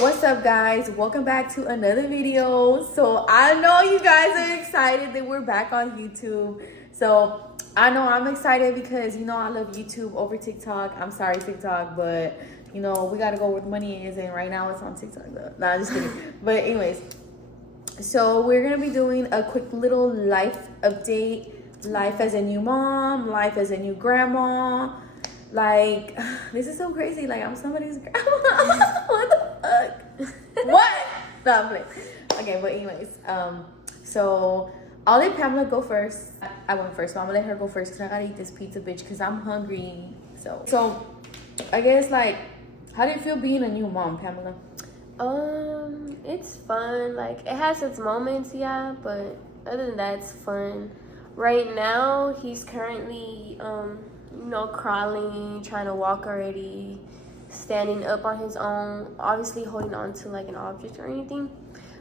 What's up, guys? Welcome back to another video. So I know you guys are excited that we're back on YouTube. So I know I'm excited because I love YouTube over TikTok. I'm sorry, TikTok, but we gotta go where the money is, and right now it's on TikTok. Nah, just kidding. But anyways, so we're gonna be doing a quick little life update. Life as a new mom, life as a new grandma. Like, this is so crazy. Like, I'm somebody's grandma. What the fuck? What? No, I'm playing. Okay, but anyways, so I'll let Pamela go first. I went first, so I'm gonna let her go first because I gotta eat this pizza, bitch, because I'm hungry. So I guess, like, how do you feel being a new mom, Pamela? It's fun. Like, it has its moments, yeah, but other than that, it's fun. Right now, he's currently, crawling, trying to walk already, standing up on his own, obviously holding on to, like, an object or anything.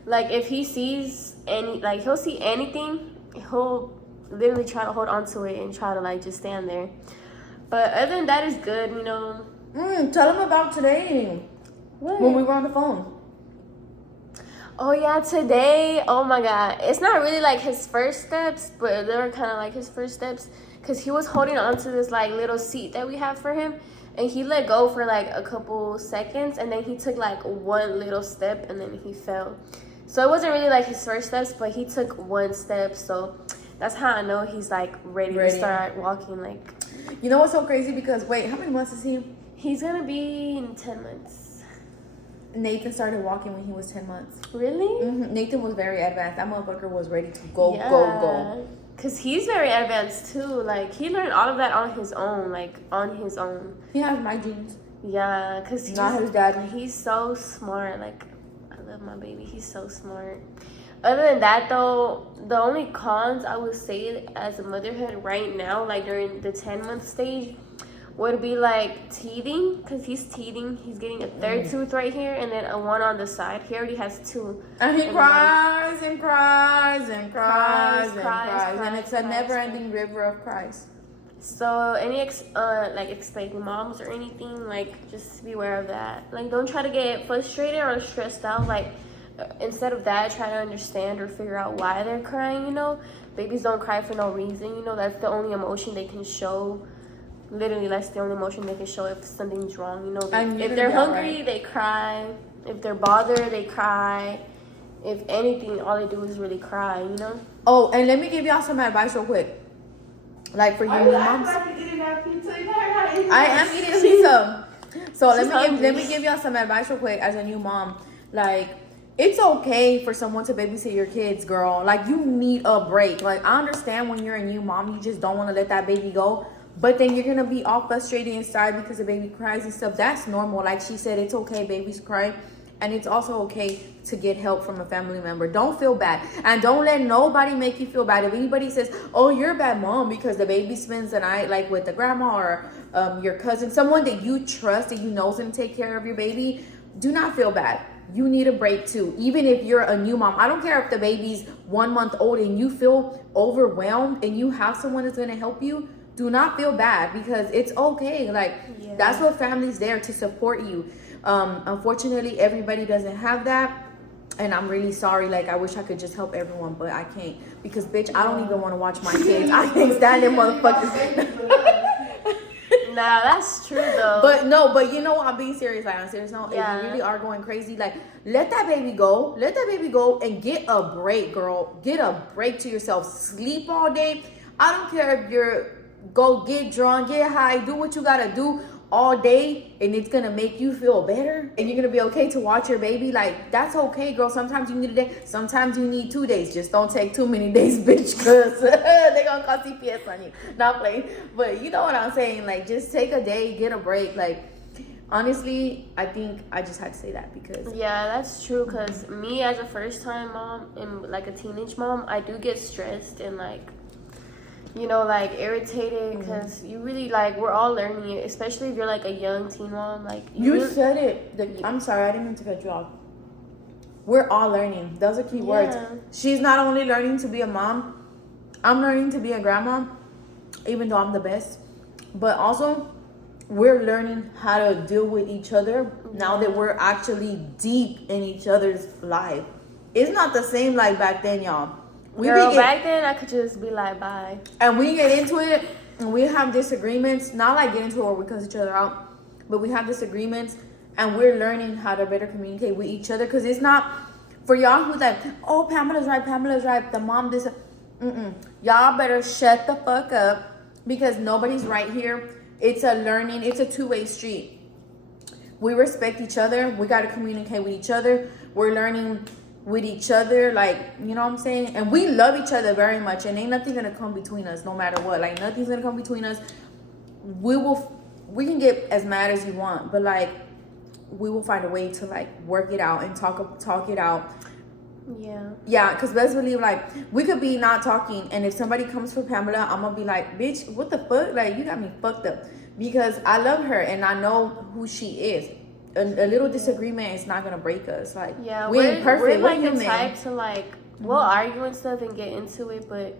Like, if he sees he'll see anything, he'll literally try to hold on to it and try to, like, just stand there. But other than that, it's good, Tell him about today. What? When we were on the phone. Oh yeah, today, oh my god. It's not really like his first steps, but they were kind of like his first steps because he was holding on to this like little seat that we have for him, and he let go for like a couple seconds, and then he took like one little step and then he fell. So it wasn't really like his first steps, but he took one step, so that's how I know he's like ready. To start walking. Like, you know what's so crazy? Because wait, how many months is he? He's gonna be in 10 months. Nathan started walking when he was 10 months. Really? Mm-hmm. Nathan was very advanced. That motherfucker was ready to go. Because he's very advanced too. Like, he learned all of that on his own. He has my genes. Yeah, because not his daddy. He's so smart. Like, I love my baby. He's so smart. Other than that, though, the only cons I would say as a motherhood right now, like during the 10-month stage, would be like teething, because he's teething. He's getting a third tooth right here and then a one on the side. He already has two. And he cries and cries and cries and cries. And it's a never-ending river of cries. So any expecting moms or anything, like, just be aware of that. Like, don't try to get frustrated or stressed out. Like, instead of that, try to understand or figure out why they're crying. Babies don't cry for no reason. That's the only emotion they can show. Literally, that's the only emotion they can show if something's wrong. If they're hungry, they cry. If they're bothered, they cry. If anything, all they do is really cry. Oh, and let me give y'all some advice real quick. Like, for you new moms. I am eating pizza. So let me give y'all some advice real quick as a new mom. Like, it's okay for someone to babysit your kids, girl. Like, you need a break. Like, I understand when you're a new mom, you just don't want to let that baby go. But then you're going to be all frustrated inside because the baby cries and stuff. That's normal. Like she said, it's okay, babies cry. And it's also okay to get help from a family member. Don't feel bad. And don't let nobody make you feel bad. If anybody says, oh, you're a bad mom because the baby spends the night like with the grandma or your cousin, someone that you trust, that you know is going to take care of your baby, do not feel bad. You need a break too. Even if you're a new mom. I don't care if the baby's 1 month old and you feel overwhelmed and you have someone that's going to help you. Do not feel bad because it's okay. Like, that's what family's there to support you. Unfortunately, everybody doesn't have that. And I'm really sorry. Like, I wish I could just help everyone, but I can't. Because, bitch, I don't even want to watch my kids. I can't stand them motherfuckers. Nah, that's true, though. But I'm being serious. Like, on serious note, if you really are going crazy, like, let that baby go. Let that baby go and get a break, girl. Get a break to yourself. Sleep all day. I don't care if you're... Go get drunk, get high, do what you gotta do all day, and it's gonna make you feel better, and you're gonna be okay to watch your baby. Like, that's okay, girl. Sometimes you need a day, sometimes you need 2 days. Just don't take too many days, bitch, because they're gonna call CPS on you. Not playing, but you know what I'm saying. Like, just take a day, get a break. Like, honestly, I think I just had to say that because that's true. Because me as a first-time mom and like a teenage mom, I do get stressed and like irritated because you really, like, we're all learning it, especially if you're like a young teen mom. Like, you said it. I'm sorry, I didn't mean to cut you off. We're all learning. Those are key words. She's not only learning to be a mom, I'm learning to be a grandma, even though I'm the best. But also, we're learning how to deal with each other now that we're actually deep in each other's life. It's not the same like back then, y'all. Back then I could just be like, bye. And we get into it and we have disagreements. Not like get into it where we cuss each other out, but we have disagreements and we're learning how to better communicate with each other. Because it's not for y'all who's like, oh, Pamela's right, the mom this. Y'all better shut the fuck up, because nobody's right here. It's a learning, it's a two-way street. We respect each other. We got to communicate with each other. We're learning with each other, like, you know what I'm saying? And we love each other very much, and ain't nothing gonna come between us, no matter what. Like, nothing's gonna come between us. We can get as mad as you want, but like, we will find a way to like work it out and talk it out. Yeah, because best believe, like, we could be not talking, and if somebody comes for Pamela, I'm gonna be like, bitch, what the fuck? Like, you got me fucked up, because I love her and I know who she is. A little disagreement is not gonna break us. Like, we ain't perfect. We're like the type to like, we'll argue and stuff and get into it, but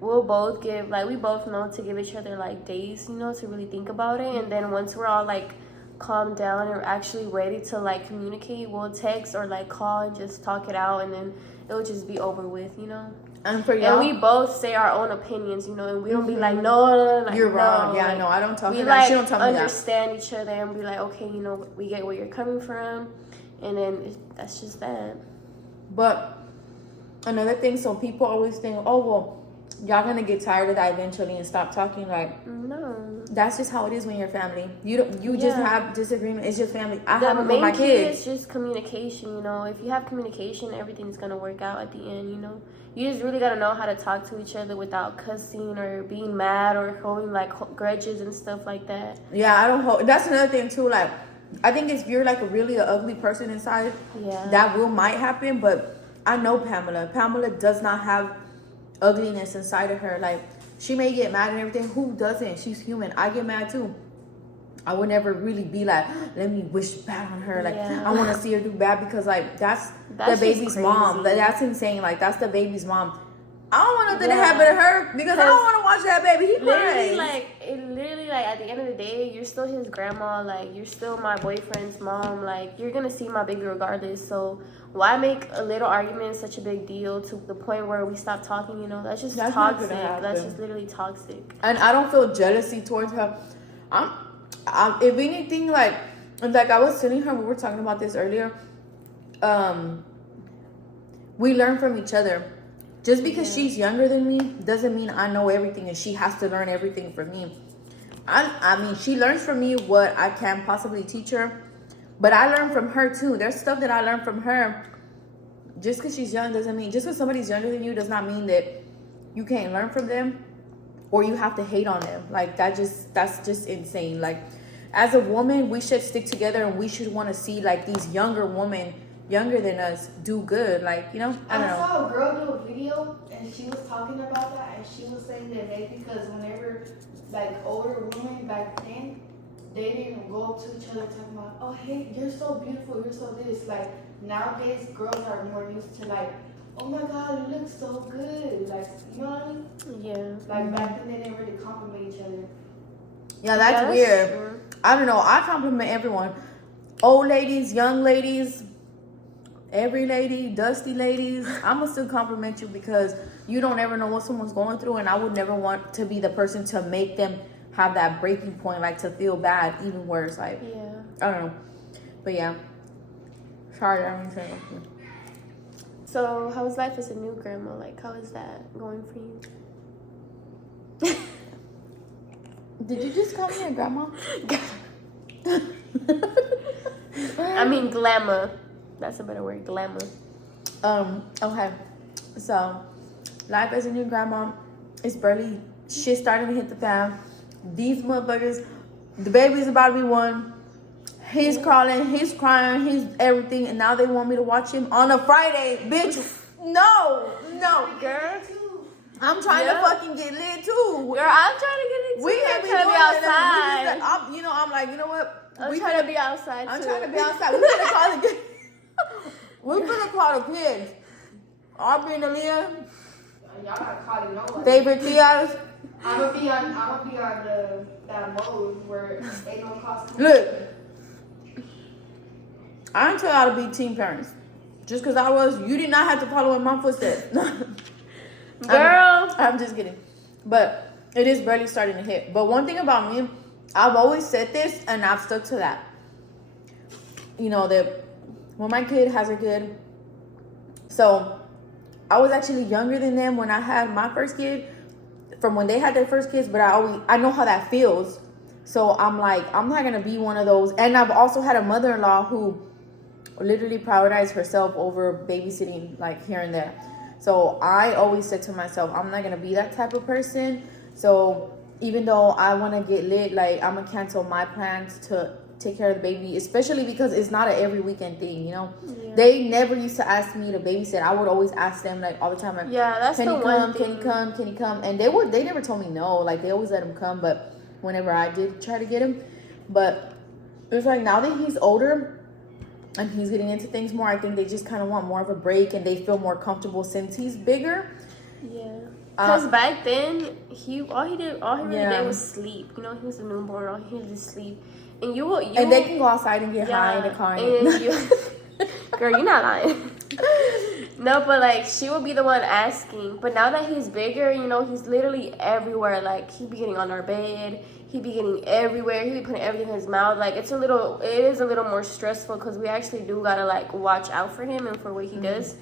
we'll both give, like, we both know to give each other like days, you know, to really think about it. And then once we're all like calm down and actually ready to like communicate, we'll text or like call and just talk it out, and then it'll just be over with, you know. And for y'all, and we both say our own opinions, you know, and we don't be like, no, like, you're wrong. No. Yeah, like, no, I don't tell her that. like, she don't tell me that. We understand each other and be like, okay, you know, we get where you're coming from, and then that's just that. But another thing, so people always think, oh, well, y'all gonna get tired of that eventually and stop talking. Like, no, that's just how it is when you're family. You just have disagreement. It's just family. I have it with my kids. It's just communication, you know. If you have communication, everything's gonna work out at the end, you know. You just really gotta know how to talk to each other without cussing or being mad or holding like grudges and stuff like that. Yeah, I don't hold. That's another thing too. Like, I think if you're like a really ugly person inside, that might happen. But I know Pamela. Pamela does not have ugliness inside of her. Like, she may get mad and everything. Who doesn't? She's human. I get mad too. I would never really be like, let me wish bad on her. Like, I want to see her do bad, because like that's the baby's mom. That's insane. Like, that's the baby's mom. I don't want nothing to happen to her, because I don't want to watch that baby. He cries. Literally, like, at the end of the day, you're still his grandma. Like, you're still my boyfriend's mom. Like, you're gonna see my baby regardless. So why make a little argument such a big deal to the point where we stop talking? You know, that's toxic. That's just literally toxic. And I don't feel jealousy towards her. If anything, like I was telling her, we were talking about this earlier. We learn from each other. Just because she's younger than me doesn't mean I know everything and she has to learn everything from me. I mean, she learns from me what I can possibly teach her, but I learn from her too. There's stuff that I learn from her. Just because she's young doesn't mean, just because somebody's younger than you does not mean that you can't learn from them or you have to hate on them. Like, that's just insane. Like, as a woman, we should stick together, and we should want to see like these younger women, younger than us, do good. Like, you know, I don't know. I saw a girl do a video, and she was talking about that, and she was saying that because whenever like older women back then, they didn't go up to each other talking about, oh hey, you're so beautiful, you're so this. Like, nowadays girls are more used to like, oh my god, you look so good. Like, you know what I mean? Yeah. Like, back then they didn't really compliment each other. Yeah, that's weird. True. I don't know. I compliment everyone. Old ladies, young ladies, every lady, dusty ladies. I'm going to still compliment you, because you don't ever know what someone's going through. And I would never want to be the person to make them have that breaking point, like to feel bad, even worse. Like, I don't know. But yeah. Sorry, I didn't say anything. So, how is life as a new grandma? Like, how is that going for you? Did you just call me a grandma? I mean, glamour. That's a better word, glamour. Okay. So, life as a new grandma is barely shit starting to hit the fan. These motherfuckers, the baby's about to be one. He's crawling, he's crying, he's everything, and now they want me to watch him on a Friday. Bitch, no. Girl. I'm trying to fucking get lit too. Girl, I'm trying to get lit too. We can't be outside. I'm like, you know what? I'm trying to be outside too. I'm trying to be outside. We're gonna call the kids. We're gonna call the kids. Aubrey and Aaliyah. Y'all gotta call it no. Favorite tias. I'm gonna be on that mode where ain't no cost. Look, I didn't tell y'all to be teen parents. Just because I was, you did not have to follow in my footsteps. Girl. I'm just kidding. But it is barely starting to hit. But one thing about me, I've always said this and I've stuck to that. You know, that when my kid has a kid, so I was actually younger than them when I had my first kid, from when they had their first kids, but I know how that feels. So I'm like, I'm not going to be one of those. And I've also had a mother-in-law who literally prioritized herself over babysitting, like here and there. So I always said to myself, I'm not going to be that type of person. So even though I want to get lit, like I'm going to cancel my plans to take care of the baby, especially because it's not an every weekend thing, you know. Yeah. They never used to ask me to babysit. I would always ask them like all the time, like, yeah, that's can the he one come? thing. Can he come? Can he come? And they never told me no. Like they always let him come, but whenever I did try to get him, but it's like now that he's older and he's getting into things more, I think they just kind of want more of a break and they feel more comfortable since he's bigger. Yeah. Because back then, all he really did was sleep. You know, he was a newborn. All he did was sleep. And and they can go outside and get high in the car. Girl, you're not lying. No, but like she would be the one asking. But now that he's bigger, you know, he's literally everywhere. Like he be getting on our bed. He be getting everywhere. He be putting everything in his mouth. Like it is a little more stressful because we actually do gotta like watch out for him and for what he does.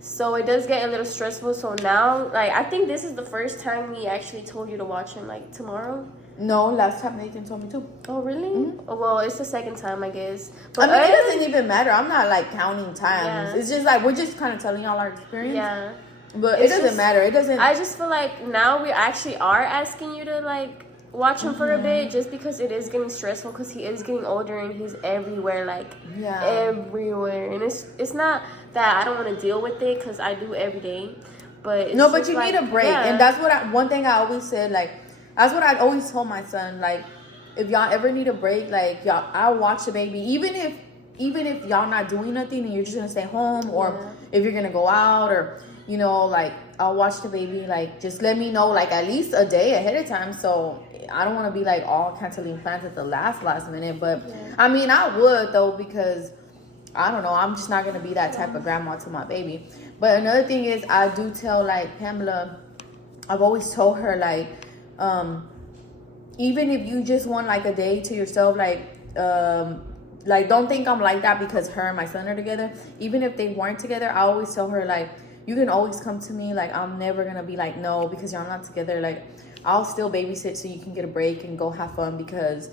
So it does get a little stressful. So now, like I think this is the first time he actually told you to watch him. Like tomorrow. No, last time Nathan told me too. Oh, really? Mm-hmm. Oh, well, it's the second time, I guess. But I mean, it doesn't even matter. I'm not, like, counting times. Yeah. It's just, like, we're just kind of telling y'all our experience. Yeah. But it doesn't matter. It doesn't... I just feel like now we actually are asking you to, like, watch him for a bit just because it is getting stressful because he is getting older and he's everywhere, like, everywhere. And it's not that I don't want to deal with it because I do every day. But it's no, but you like, need a break. Yeah. And that's what one thing I always said, like, that's what I always told my son. Like, if y'all ever need a break, like I'll watch the baby. Even if y'all not doing nothing and you're just gonna stay home, or if you're gonna go out, or you know, like I'll watch the baby. Like, just let me know, like at least a day ahead of time. So I don't want to be like all canceling plans at the last minute. But I mean, I would though, because I don't know. I'm just not gonna be that type of grandma to my baby. But another thing is, I do tell like Pamela. I've always told her like. Even if you just want like a day to yourself, like don't think I'm like that because her and my son are together. Even if they weren't together, I always tell her like, you can always come to me. Like I'm never gonna be like no because y'all not together. Like I'll still babysit so you can get a break and go have fun, because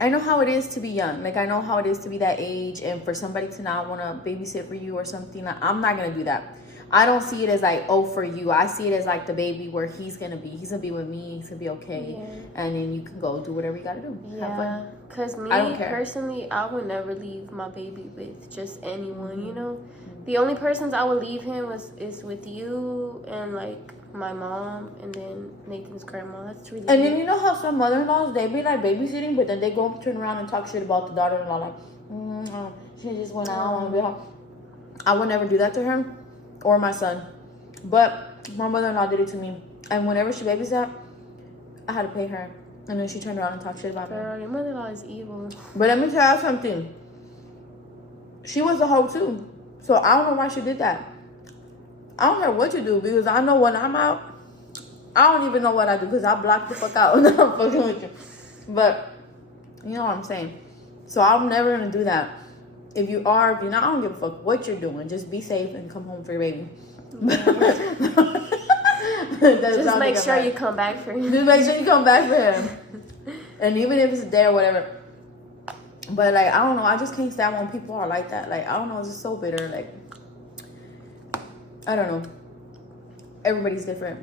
I know how it is to be young. Like I know how it is to be that age, and for somebody to not want to babysit for you or something, like, I'm not gonna do that. I don't see it as like, oh, for you. I see it as like the baby where he's gonna be with me. He's gonna be okay, and then you can go do whatever you gotta do. Have fun. Cause me personally, I would never leave my baby with just anyone. You know, the only persons I would leave him is with you and like my mom, and then Nathan's grandma. That's really. And then you know how some mother-in-laws, they be like babysitting, but then they go turn around and talk shit about the daughter-in-law, like, she just went out, I want to be home. I would never do that to her. Or my son. But my mother-in-law did it to me. And whenever she babysat, I had to pay her. And then she turned around and talked shit about me. Girl, your mother-in-law is evil. But let me tell you something. She was a hoe too. So I don't know why she did that. I don't care what you do, because I know when I'm out, I don't even know what I do, because I block the fuck out. No, I'm fucking with you. But you know what I'm saying. So I'm never going to do that. If you're not, I don't give a fuck what you're doing. Just be safe and come home for your baby. Just make sure you come back for him. Just make sure you come back for him. And even if it's a day or whatever. But like, I don't know. I just can't stand when people are like that. Like, I don't know. It's just so bitter. Like, I don't know. Everybody's different.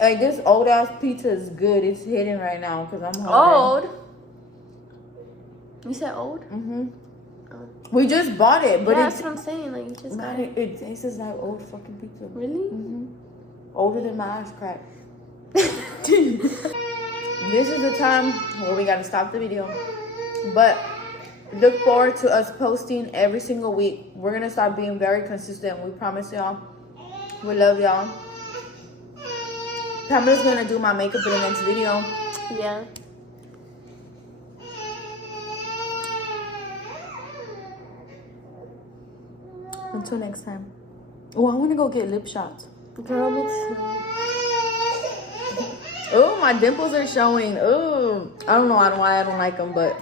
Like, this old ass pizza is good. It's hidden right now because I'm hungry. Old? You said old? Mm-hmm. Oh. We just bought it, but that's what I'm saying. Like, you just got it. It tastes like old fucking pizza. Really? Mm-hmm. Older than my ass crack. This is the time where we gotta stop the video. But look forward to us posting every single week. We're gonna start being very consistent. We promise y'all. We love y'all. Pamela's gonna do my makeup in the next video. Yeah. Until next time. Oh, I want to go get lip shots. Girl, me too. Oh, my dimples are showing. Oh, I don't know why I don't like them, but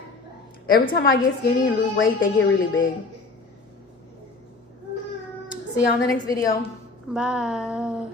every time I get skinny and lose weight, they get really big. See y'all in the next video. Bye.